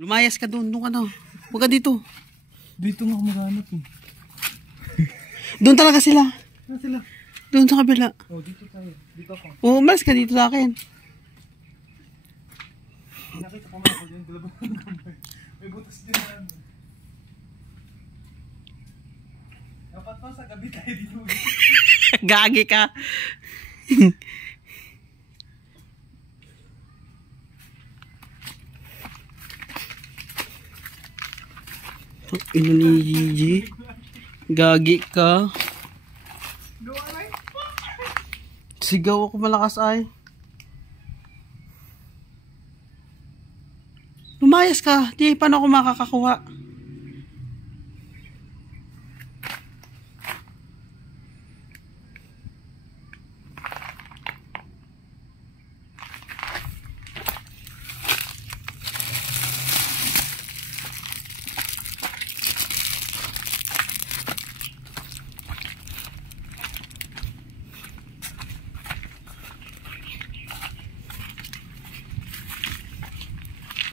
Lumayas ka doon. Doon ka na. Huwag ka dito. Dito nga ako maghanap eh. Doon talaga sila. Saan sila? Doon sa kabila. Oh, dito tayo. Dito ako. Oo, umalis ka dito sa akin. Nakita ko nga ako dyan. Dalabang ng kamay. May butas din na ano. Dapat pa sa gabi tayo dito. Gagi ka. Ino ni Gigi. Gagi ka. Sigaw ako malakas ay. Lumayas ka. Di paano ako makakakuha?